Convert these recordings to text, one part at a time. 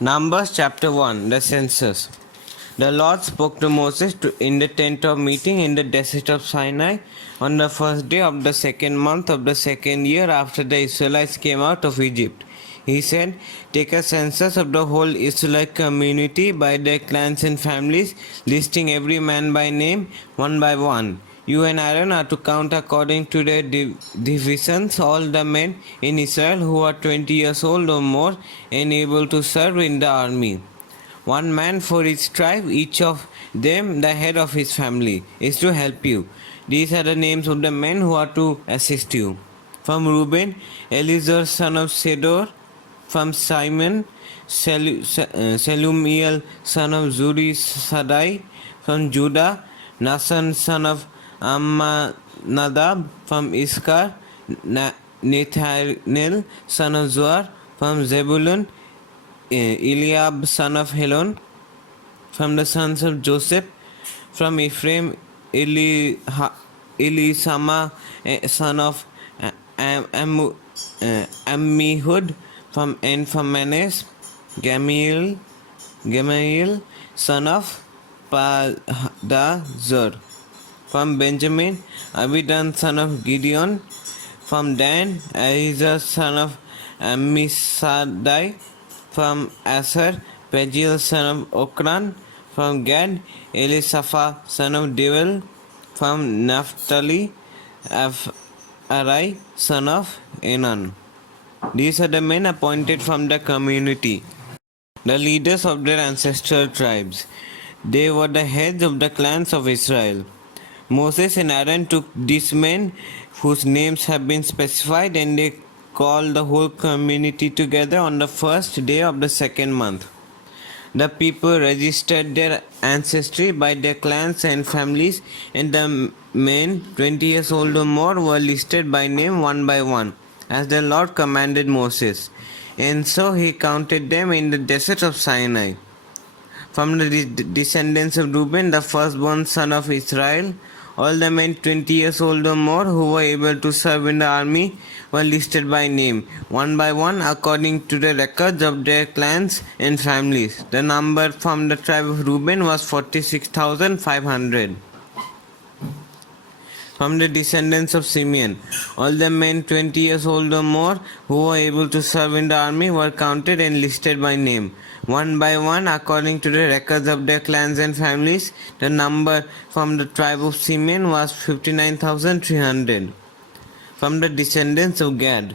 Numbers chapter 1 The census. The Lord spoke to Moses in the tent of meeting in the desert of Sinai on the first day of the second month of the second year after the Israelites came out of Egypt. He said, "Take a census of the whole Israelite community by their clans and families, listing every man by name, one by one. You and Aaron are to count according to their divisions all the men in Israel who are 20 years old or more and able to serve in the army. One man for each tribe, each of them the head of his family, is to help you. These are the names of the men who are to assist you. From Reuben, Elizur son of Sedor. From Simon, Selumiel son of Zuri Sadai. From Judah, Nasan son of Amminadab. From Iskar, Nathanael son of Zuar. From Zebulun, Eliab son of Helon. From the sons of Joseph. From Ephraim, Elisama son of Ammihud. From Manasseh, Gamaliel son of Padazur. From Benjamin, Abidan son of Gideon. From Dan, Ahijah son of Ammisaddai. From Asher, Pagiel son of Okran. From Gad, Elisapha son of Devel. From Naphtali, Arai son of Enan. These are the men appointed from the community, the leaders of their ancestral tribes. They were the heads of the clans of Israel. Moses and Aaron took these men whose names have been specified, and they called the whole community together on the first day of the second month. The people registered their ancestry by their clans and families, and the men 20 years old or more were listed by name one by one, as the Lord commanded Moses. And so he counted them in the desert of Sinai. From the descendants of Reuben, the firstborn son of Israel, all the men 20 years old or more who were able to serve in the army were listed by name, one by one, according to the records of their clans and families. The number from the tribe of Reuben was 46,500. From the descendants of Simeon, all the men 20 years old or more who were able to serve in the army were counted and listed by name, one by one, according to the records of their clans and families. The number from the tribe of Simeon was 59,300. From the descendants of Gad,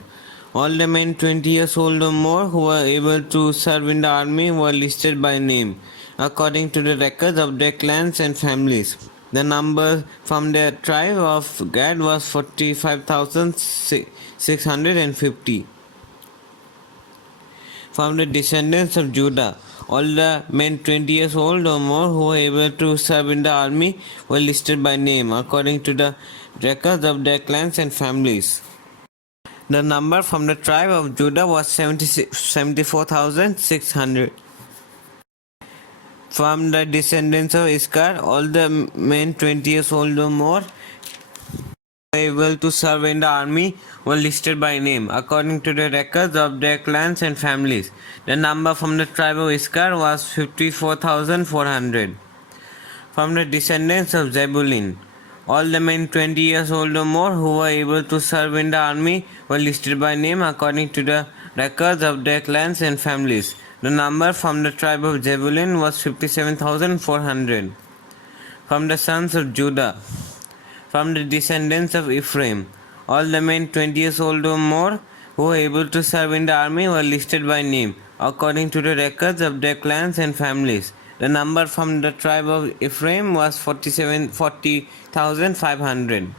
all the men 20 years old or more who were able to serve in the army were listed by name, according to the records of their clans and families. The number from the tribe of Gad was 45,650. From the descendants of Judah, all the men 20 years old or more who were able to serve in the army were listed by name, according to the records of their clans and families. The number from the tribe of Judah was 74,600. From the descendants of Iskar, all the men 20 years old or more able to serve in the army were listed by name, according to the records of their clans and families. The number from the tribe of Iskar was 54,400. From the descendants of Zebulun, all the men 20 years old or more who were able to serve in the army were listed by name, according to the records of their clans and families. The number from the tribe of Zebulun was 57,400. From the sons of Judah, from the descendants of Ephraim, all the men 20 years old or more who were able to serve in the army were listed by name, according to the records of their clans and families. The number from the tribe of Ephraim was 40,500.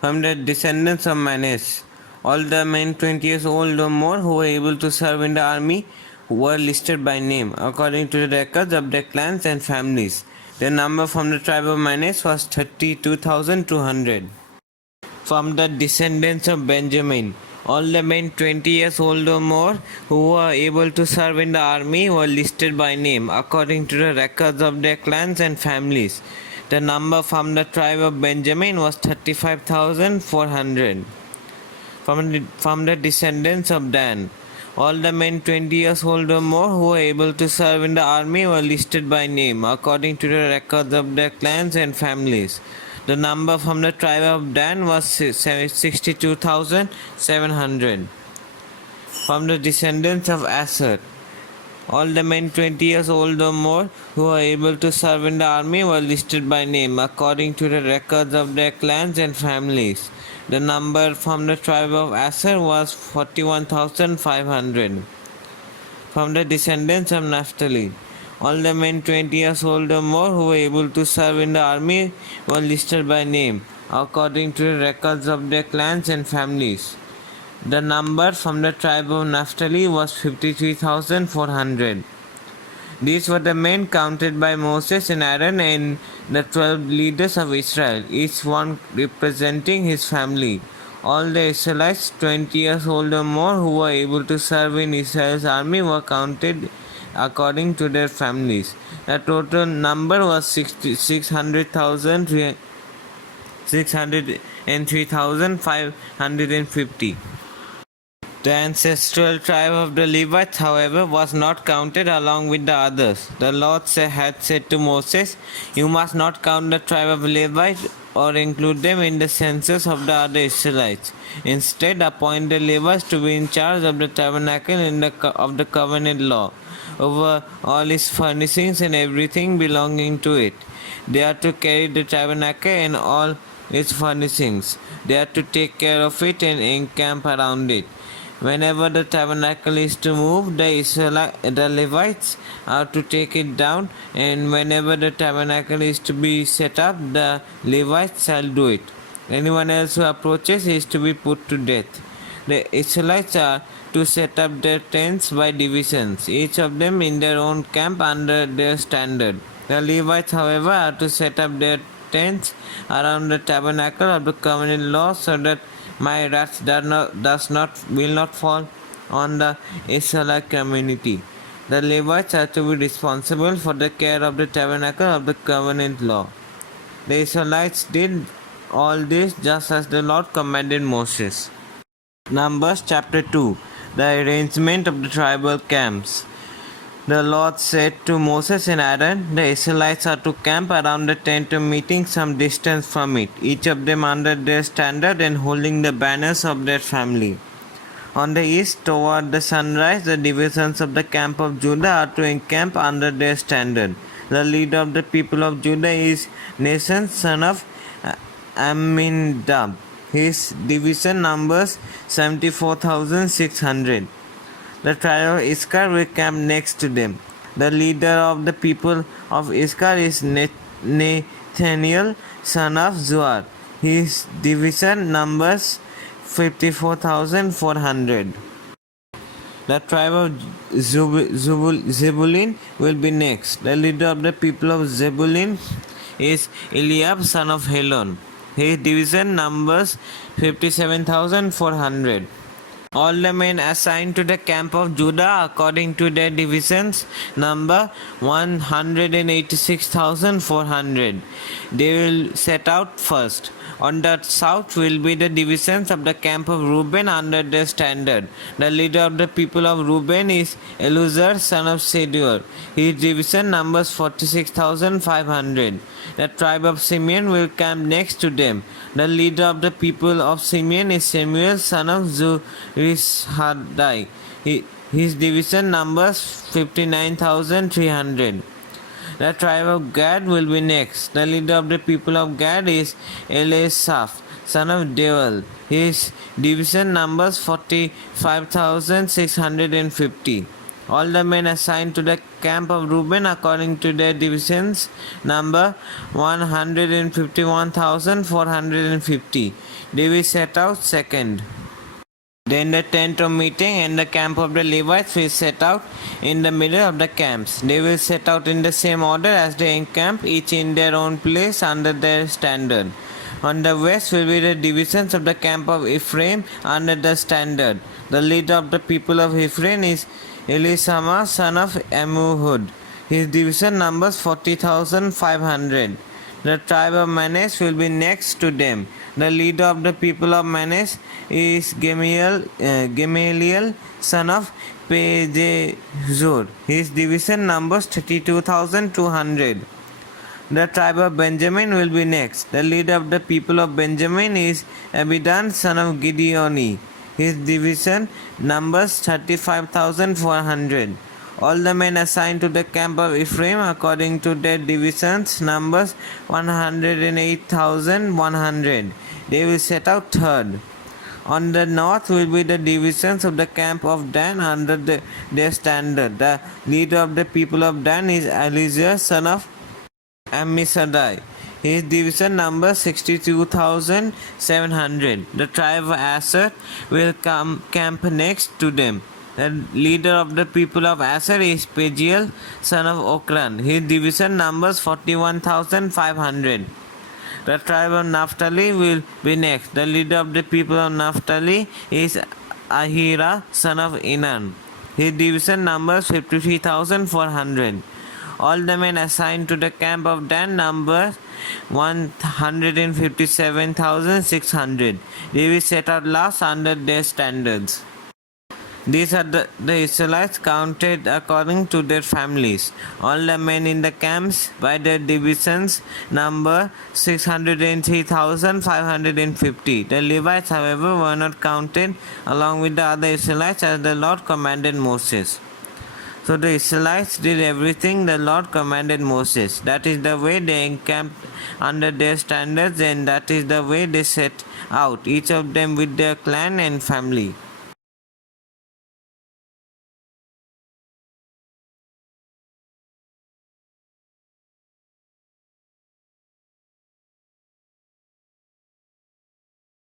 From the descendants of Manasseh, all the men 20 years old or more who were able to serve in the army were listed by name, according to the records of their clans and families. The number from the tribe of Manasseh was 32,200. From the descendants of Benjamin, all the men 20 years old or more who were able to serve in the army were listed by name, according to the records of their clans and families. The number from the tribe of Benjamin was 35,400. From the descendants of Dan, All the men 20 years old or more who were able to serve in the army were listed by name according to the records of their clans and families. The number from the tribe of Dan was 62,700. From the descendants of Asher, all the men 20 years old or more who were able to serve in the army were listed by name according to the records of their clans and families. The number from the tribe of Asher was 41,500. From the descendants of Naphtali, all the men 20 years old or more who were able to serve in the army were listed by name according to the records of their clans and families. The number from the tribe of Naphtali was 53,400. These were the men counted by Moses and Aaron and the 12 leaders of Israel, each one representing his family. All the Israelites 20 years old or more who were able to serve in Israel's army were counted according to their families. The total number was 603,550. The ancestral tribe of the Levites, however, was not counted along with the others. The Lord had said to Moses, "You must not count the tribe of Levites or include them in the census of the other Israelites. Instead, appoint the Levites to be in charge of the tabernacle of the covenant law, over all its furnishings and everything belonging to it. They are to carry the tabernacle and all its furnishings. They are to take care of it and encamp around it. Whenever the tabernacle is to move, the Levites are to take it down, and whenever the tabernacle is to be set up, the Levites shall do it. Anyone else who approaches is to be put to death. The Israelites are to set up their tents by divisions, each of them in their own camp under their standard. The Levites, however, are to set up their tents around the tabernacle of the covenant law, so that my wrath will not fall on the Israelite community. The Levites are to be responsible for the care of the tabernacle of the covenant law. The Israelites did all this just as the Lord commanded Moses. Numbers chapter 2. The arrangement of the tribal camps. The Lord said to Moses and Aaron, "The Israelites are to camp around the tent of meeting some distance from it, each of them under their standard and holding the banners of their family. On the east, toward the sunrise, the divisions of the camp of Judah are to encamp under their standard. The leader of the people of Judah is Nason, son of Amminadab. His division numbers 74,600. The tribe of Issachar will camp next to them. The leader of the people of Issachar is Nathaniel, son of Zuar. His division numbers 54,400. The tribe of Zebulun will be next. The leader of the people of Zebulun is Eliab, son of Helon. His division numbers 57,400. All the men assigned to the camp of Judah according to their divisions number 186,400. They will set out first. On the south will be the divisions of the camp of Reuben under their standard. The leader of the people of Reuben is Eluzar, son of Sedeur. His division numbers 46,500. The tribe of Simeon will camp next to them. The leader of the people of Simeon is Samuel, son of Zurishadai. His division numbers 59,300. The tribe of Gad will be next. The leader of the people of Gad is Elisaph, son of Deuel. His division numbers 45,650. All the men assigned to the camp of Reuben according to their divisions number 151,450. They will set out second. Then the tent of meeting and the camp of the Levites will set out in the middle of the camps. They will set out in the same order as they encamp, each in their own place under their standard. On the west will be the divisions of the camp of Ephraim under the standard. The leader of the people of Ephraim is Elishama, son of Ammihud. His division numbers 40,500. The tribe of Manes will be next to them. The leader of the people of Manes is Gamaliel, son of Pedahzur. His division numbers 32,200. The tribe of Benjamin will be next. The leader of the people of Benjamin is Abidan, son of Gideoni. His division numbers 35,400. All the men assigned to the camp of Ephraim according to their divisions numbers 108,100. They will set out third. On the north will be the divisions of the camp of Dan under their standard. The leader of the people of Dan is Eliezer, son of Ammishaddai. His division number 62,700. The tribe of Asher will camp next to them. The leader of the people of Asher is Pagiel, son of Okran. His division numbers 41,500. The tribe of Naphtali will be next. The leader of the people of Naphtali is Ahira, son of Enan. His division numbers 53,400. All the men assigned to the camp of Dan number 157,600. They will set out last under their standards. These are the Israelites counted according to their families. All the men in the camps by their divisions number 603,550. The Levites, however, were not counted along with the other Israelites as the Lord commanded Moses. So the Israelites did everything the Lord commanded Moses. That is the way they encamped under their standards, and that is the way they set out, each of them with their clan and family.